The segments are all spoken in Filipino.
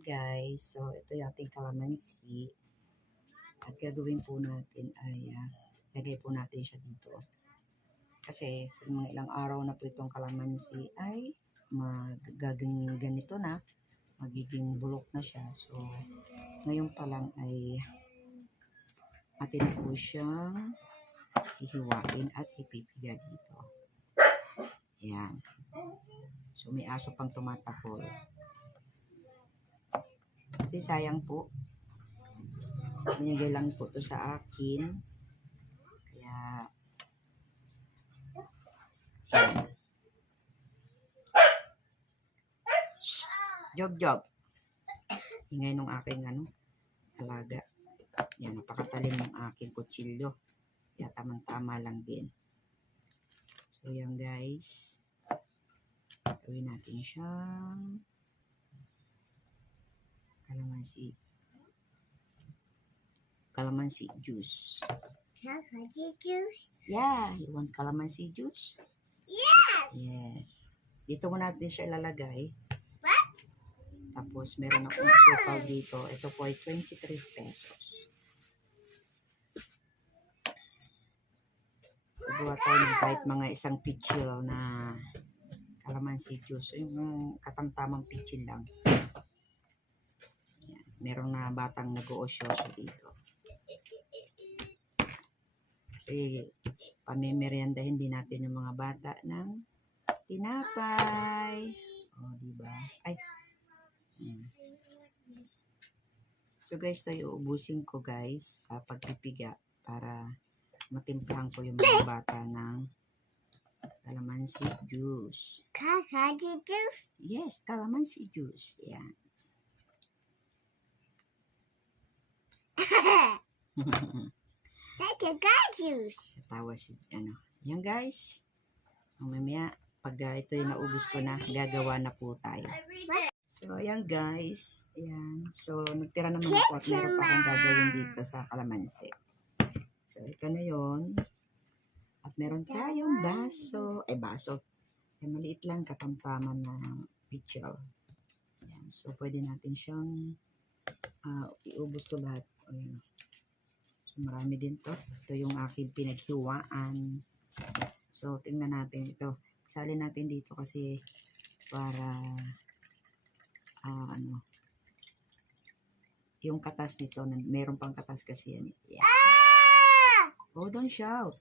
Guys, so ito yung ating kalamansi at gagawin po natin ay lagay po natin siya dito kasi kung mga ilang araw na po itong kalamansi ay magaging ganito na, magiging bulok na siya. So ngayon pa lang ay atin na po siyang hihiwain at ipipiga dito. Yan, so may aso pang tumatakol kasi sayang po, binigay lang po to sa akin. Kaya jog ingay nung aking alaga. Yan, napakatalim ng aking kutsilyo. Kaya tamang-tama lang din. So yan guys, gawin natin siyang calamansi juice. Calamansi juice? Yeah, you want calamansi juice? Yes! Yes. Dito mo natin siya ilalagay. What? Tapos meron akong asukal dito. Ito po ay 23 pesos. Gagawa tayo ng kahit mga isang pitchil na calamansi juice. Yung katamtamang pitchil lang. Yan. Merong na batang nag-uosyoso dito. Kasi pamimeriendahin din natin yung mga bata ng tinapay. O, diba? Ay. So guys, ito yung ubusin ko guys sa pagpipiga para matimplahan ko yung mga bata ng calamansi juice. Calamansi juice? Yes, calamansi juice. Yan. Take a guy juice. Tawa si, yan guys. Mamaya, pag ito yung naubos ko na, gagawa na po tayo. So, ayan guys. Ayan. So, nagtira naman ako at meron pa akong gagawin dito sa calamansi. So, ito na yun. At meron tayong baso. Baso. Maliit lang, katamtaman na pitchel. Ayan. So, pwede natin siyang iubos to lahat. Ayan. So, marami din to. Ito yung aking pinaghiwaan. So, tingnan natin ito. Isalin natin dito kasi para yung katas nito, meron pang katas kasi yan. Yeah. Oh, don't shout.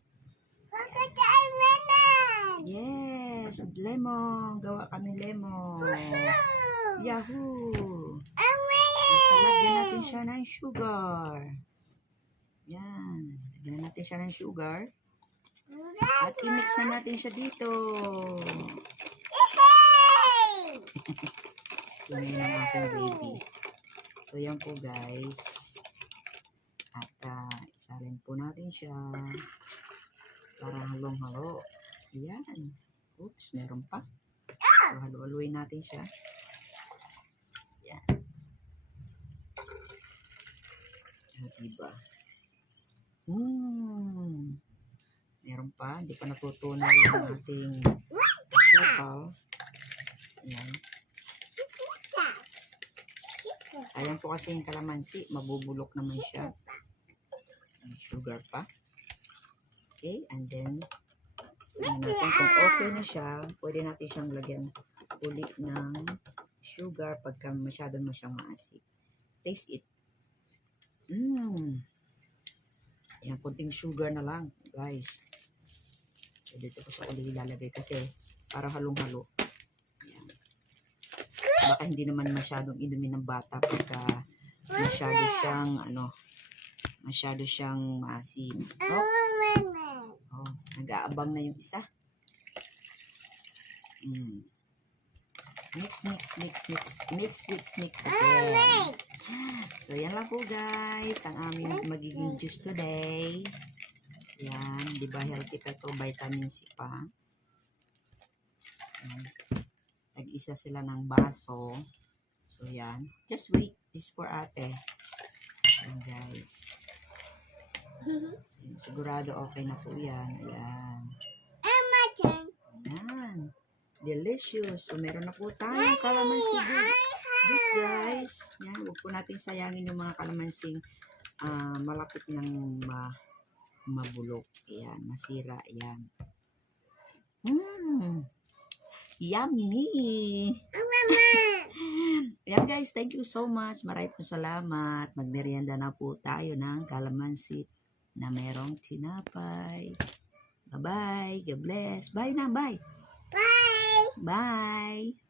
Look at that lemon. Yes, lemon. Gawa kami lemon. Yahoo! At lagyan natin siya ng sugar. Yan. Lagyan natin siya ng sugar. At i-mix na natin siya dito. Yan ang aking baby. So, yan po guys. At isalin po natin siya para halong-halo. Yan. Oops, meron pa. So, halo-haloin natin siya. Yan. Diba? Meron pa. Hindi pa natutunaw yung ating asukal. Ayan. Ayan po kasi yung kalamansi. Mabubulok naman siya. Sugar pa. Okay. And then, natin kung okay na siya, pwede natin siyang lagyan uli ng sugar pagka masyado mo siyang maasim. Taste it. Ayan, kunting sugar na lang, guys. So, dito ko sa uli ilalagay kasi para halong-halo. Ayan. Baka hindi naman masyadong inumin ng bata pagka masyado siyang maasim. Oh, nag-aabang na yung isa. Mix. Okay. So, yan lang po guys. Ang aming magiging juice today. Yan. Diba healthy pa ito? Vitamin C pa. Nag-isa sila ng baso. So, yan. Just wait. This for ate. Yan guys. So, sigurado okay na po yan. Ayan. Ayan. Delicious. So, meron na po tayong calamansi juice. juice, guys. Yan, huwag po natin sayangin yung mga kalamansing malapit ng mabulok. Yan, masira. Yan. Yummy! Yan guys, thank you so much. Maraming po salamat. Magmerienda na po tayo ng kalamansi na merong tinapay. Bye-bye. God bless. Bye na, bye. Bye. Bye.